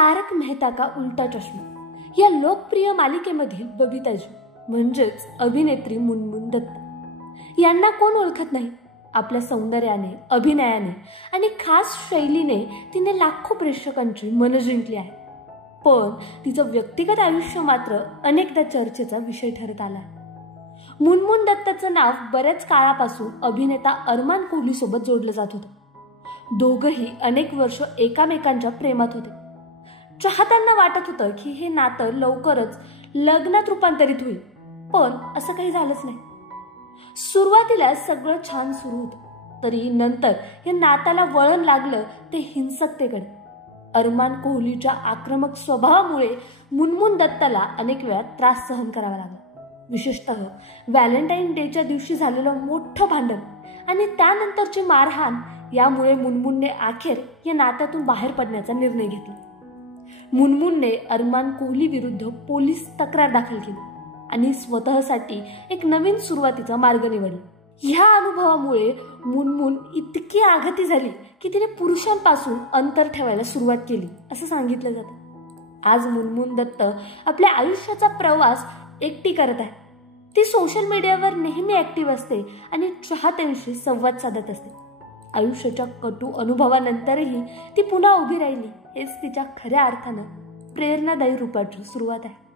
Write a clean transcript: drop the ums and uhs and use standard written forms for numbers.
तारक मेहता का उल्टा चष्मा या लोकप्रिय मालिकेमधील बबिताजी म्हणजेच अभिनेत्री मुनमुन दत्त यांना कोण ओळखत नाही। आपल्या सौंदर्याने, अभिनयाने आणि खास शैलीने तिने लाखो प्रेक्षकांची मन जिंकली आहे। पण तिचं व्यक्तिगत आयुष्य मात्र अनेकदा चर्चेचा विषय ठरत आला आहे। मुनमुन दत्तचं नाव बऱ्याच काळापासून अभिनेता अरमान कोहली सोबत जोडलं जात होतं। दोघंही अनेक वर्ष एकामेकांच्या प्रेमात होते। चाहत्यांना वाटत होतं की हे नातं लवकरच लग्नात रूपांतरित होईल, पण असं काही झालंच नाही। सुरुवातीला सगळं छान सुरू होतं, तरी नंतर या नात्याला वळण लागलं ते हिंसकतेकडे। अरमान कोहलीच्या आक्रमक स्वभावामुळे मुनमुन दत्तला अनेक वेळा त्रास सहन करावा लागला। विशेषतः व्हॅलेंटाईन डेच्या दिवशी झालेलं मोठं भांडण आणि त्यानंतरची मारहाण यामुळे मुनमुनने अखेर या नात्यातून बाहेर पडण्याचा निर्णय घेतला। मुनमुनने अरमान कोहली विरुद्ध पोलीस तक्रार दाखल केली आणि स्वतःसाठी एक नवीन सुरुवातीचा मार्ग निवडला। ह्या अनुभवामुळे मुनमुन इतकी आघाती झाली की तिने पुरुषांपासून अंतर ठेवायला सुरुवात केली असं सांगितलं जातं। आज मुनमुन दत्त आपल्या आयुष्याचा प्रवास एकटी करत आहे। ती सोशल मीडियावर नेहमी ऍक्टिव्ह असते आणि चाहत्यांशी संवाद साधत असते। आयुष्याच्या कटू अनुभवानंतरही ती पुन्हा उभी राहिली, हेच तिच्या खऱ्या अर्थानं प्रेरणादायी रूपाची सुरुवात आहे।